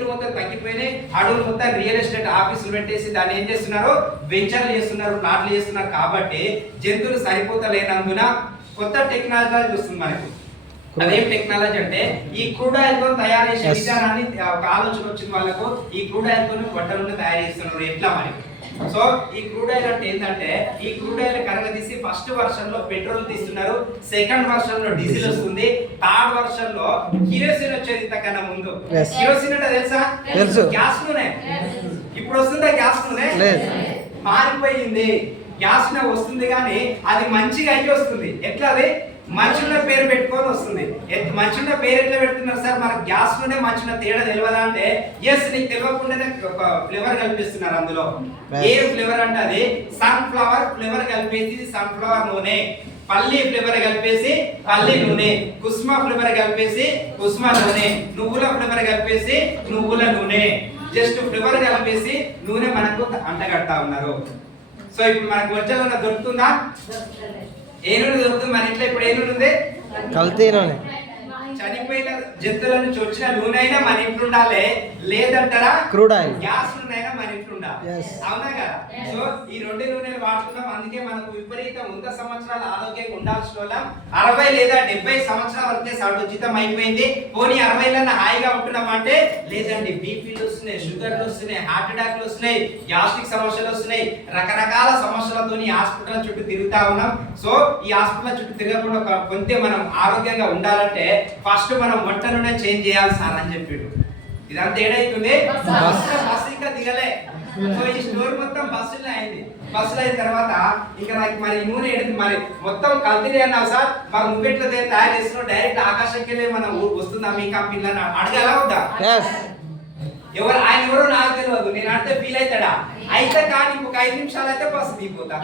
మొత్తం తగ్గిపోయినాయి. అడవులు మొత్తం రియల్ ఎస్టేట్ ఆఫీసులు పెట్టేసి దాన్ని ఏం చేస్తున్నారు, వెంచర్లు చేస్తున్నారు, ప్లాట్లు చేస్తున్నారు. కాబట్టి జంతువులు సరిపోతలేనందున కొత్త టెక్నాలజీ వస్తుంది మనకు. అదేం టెక్నాలజీ అంటే ఈ క్రూడ్ ఆయిల్ తో తయారు చేసే విధానాన్ని ఒక ఆలోచన వచ్చింది వాళ్ళకు. ఈ క్రూడ్ ఆయిల్ తో బట్టలను తయారు చేస్తున్నారు. ఎట్లా మరి? సో ఈ క్రూడ్ ఆయిల్ అంటే ఏంటంటే ఈ క్రూడ్ ఆయిల్ కరగదీసి ఫస్ట్ వర్షన్ లో పెట్రోల్ తీస్తున్నారు, సెకండ్ వర్షన్ లో డీజిల్ వస్తుంది, థర్డ్ వర్షన్ లో కిరోసిన్ వచ్చేది. ఇంతకన్నా ముందు కిరోసిన్ అంటే తెలుసా? గ్యాస్ నూనె. ఇప్పుడు వస్తుందా గ్యాస్ నూనె? మారిపోయింది. గ్యాస్ నూనె వస్తుంది కానీ అది మంచిగా అయ్యి వస్తుంది. ఎట్లా? అది మంచున్న పేరు పెట్టుకొని వస్తుంది. మంచున్న పేరు ఎట్లా పెడుతున్నారు సార్? మన గ్యాస్ లోనే మంచున్న తేడా తెలియదా అంటే, ఎస్ నీకు తెలియకుండానే ఒక ఫ్లేవర్ కల్పిస్తున్నారు అందులో. ఏ ఫ్లేవర్ అంటే అది సన్ ఫ్లవర్ ఫ్లేవర్ కలిపేసి సన్ ఫ్లవర్ నూనె, పల్లి ఫ్లేవర్ కలిపేసి పల్లి నూనె, కుస్మ ఫ్లేవర్ కలిపేసి కుస్మ నూనె, నువ్వుల ఫ్లేవర్ కలిపేసి నువ్వుల నూనె. జస్ట్ ఫ్లేవర్ కలిపేసి నూనె మనకు అంటగడతా ఉన్నారు. సో ఇప్పుడు మనకు ఒరిజినల్ దొరుకుతుందా? ఏ నూనె దొరుకుతుంది మన ఇంట్లో? ఇప్పుడు ఏ నూనె ఉంది? కల్తీ నూనె. చనిపోయిన జంతువుల నుంచి వచ్చిన నూనె అయినా మన ఇంట్లో ఉండాలి, లేదంటారా క్రూడ్ ఆయిల్ గ్యాస్ నూనె అయినా మన ఇంట్లో ఉండాలి. అవునా కదా? సో ఈ రెండు నూనెలు వాడుతున్నాం. అందుకే మనకు విపరీతం 100 సంవత్సరాల ఆరోగ్యంగా ఉండాల్సిన వాళ్ళం 60 లేదా 70 సంవత్సరాల వరకే సడోచితం అయిపోయింది. పోనీ 60లన్నా హాయిగా ఉంటున్నాం అంటే లేదండి. బీపీలు వస్తున్నాయి, షుగర్లు వస్తున్నాయి, హార్ట్ అటాక్లు వస్తున్నాయి, గ్యాస్ట్రిక్ సమస్యలు వస్తున్నాయి, రకరకాల సమస్యలతో హాస్పిటల్ చుట్టూ తిరుగుతా ఉన్నాం. సో ఈ హాస్పిటల్ చుట్టూ తిరగకుండా కొంత మనం ఆరోగ్యంగా ఉండాలంటే ఫస్ట్ మనం వంట నూనె చేంజ్ చేయాలి సార్ అని చెప్పాడు. ఇదంతా ఏడైతుంది? బస్సు ఇంకా దిగలే. సో ఈ స్టోరీ మొత్తం బస్సులో అయింది. బస్సులో అయిన తర్వాత ఇంకా నాకు మరి నూనె ఏడుతుంది, మరి మొత్తం కల్తీ అన్నావు సార్, మరి నువ్వెట్లా తయారు చేస్తున్నావు? డైరెక్ట్ ఆకాశంకి వెళ్ళి మనం వస్తుందా మీ కంపెనీలో అడగాల వద్దా? ఎవరు ఆయన ఎవరో నాకు తెలియదు, నేను అడితే ఫీల్ అవుతాడా? అయితే కానీ ఇంకొక 5 నిమిషాలు అయితే బస్సు దిగిపోతా.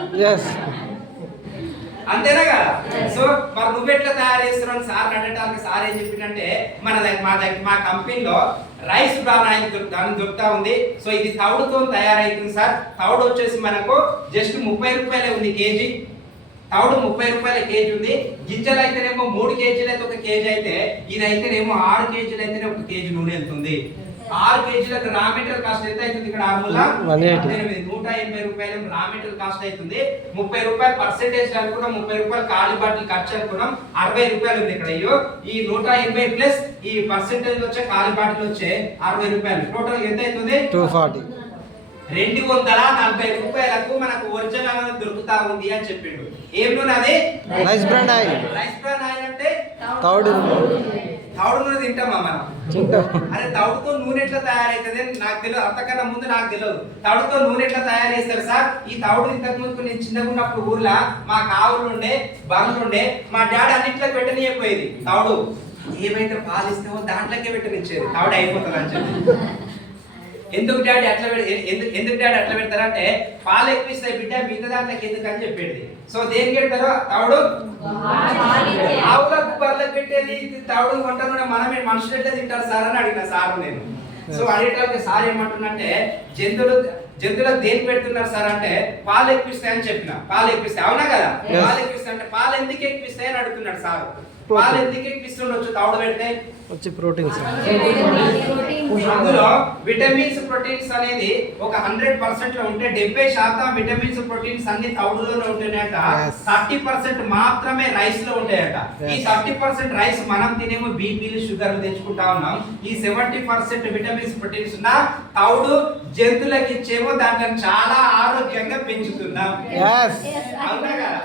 అంతేనా కదా? సో మరి నువ్వెట్లా తయారు చేస్తున్నావు సార్ అడగడానికి సార్ ఏం చెప్పిందంటే మా కంపెనీలో రైస్ బ్రాన్ ఆయిల్ దొరుకుతా ఉంది. సో ఇది తౌడుతో తయారైతుంది సార్. తౌడు వచ్చేసి మనకు జస్ట్ 30 రూపాయలే ఉంది కేజీ. తౌడు 30 రూపాయల కేజీ ఉంది. గింజలు అయితేనేమో 3 కేజీలు అయితే 1 కేజీ అయితే, ఇది అయితేనేమో 6 కేజీలు అయితేనే 1 కేజీ నూనె వెళ్తుంది. 6 కేజీలకు రా మెటీరియల్ కాస్ట్ ఎంత అవుతుంది? ఇక్కడ 180 రూపాయలు రా మెటీరియల్ కాస్ట్ అవుతుంది. 30 రూపాయలు పర్సెంటేజ్ అనుకున్నాం, 30 రూపాయలు ఖాళీ బాటిల్ ఖర్చు అనుకున్నాం, 60 రూపాయలు ఉంది ఇక్కడ. అయ్యో ఈ 180 ప్లస్ ఈ పర్సెంటేజ్ వచ్చే ఖాళీ బాటిల్ వచ్చే 60 రూపాయలు, టోటల్ ఎంత అవుతుంది? 240. 240 రూపాయలకు మనకు ఒరిజినల్ దొరుకుతా ఉంది అని చెప్పిండు. ఏం నూనె అది? Rice bran oil. Rice bran oil అంటే తౌడు నూనె తింటామా మనం? అరే తౌడుతో నూనె ఎట్లా తయారైతుంది నాకు తెలియదు. అంతకన్నా ముందు నాకు తెలియదు తౌడుతో నూనె ఎట్లా తయారు చేస్తారు సార్. ఈ తౌడు ఇంతకు ముందు నేను చిన్నగా ఉన్నప్పుడు ఊర్లో మా కావులు ఉండే, బర్రెలు ఉండే, మా డాడీ అన్నింటిలో పెట్టనియపోయేది తౌడు. ఏమైతే పాలు ఇస్తామో దాంట్లోకే పెట్టనిచ్చేది, తౌడు అయిపోతుంది అని చెప్పి. ఎందుకు డాడీ అట్లా పెడతారంటే పాలు ఎక్కువ ఇస్తాయి బిడ్డ, మిగతా దాంట్లోకి ఎందుకు అని చెప్పేది. సో దేనికి పెడతారో తౌడు ఆవులకు బర్రెలకు పెట్టేది తౌడు వంట కూడా మనమే మనుషులు ఎట్లా తింటారు సార్ అని అడిగిన సార్ నేను. సో అడిగేటానికి సార్ ఏమంటున్నంటే జంతువులకు దేనికి పెడుతున్నారు సార్ అంటే పాలు ఎక్కువిస్తాయి అని చెప్పిన. పాలు ఎక్కువిస్తాయి, అవునా కదా? పాలు ఎక్కువిస్తాయి అంటే పాలు ఎందుకు ఎక్కువిస్తాయి అని అడుగుతున్నాడు సార్. పాలు ఎందుకు ఎక్కువిస్తుండొచ్చు తౌడు పెడితే? వచ్చి ప్రోటీన్స్. అందులో విటమిన్స్ ప్రోటీన్స్ అనేది ఒక 100% లో ఉంటే 70% విటమిన్స్ ప్రోటీన్స్ అన్ని తౌడులోనే ఉంటున్నాయట. 30% మాత్రమే రైస్ లో ఉంటాయట. ఈ 30% రైస్ మనం తినేమో బీపీలు షుగర్లు తెచ్చుకుంటా ఉన్నాం. ఈ 70% విటమిన్స్ ప్రోటీన్స్ ఉన్న తౌడు జంతువులకు ఇచ్చేమో దాంట్లో చాలా ఆరోగ్యంగా పెంచుతున్నాం. అవునా కదా?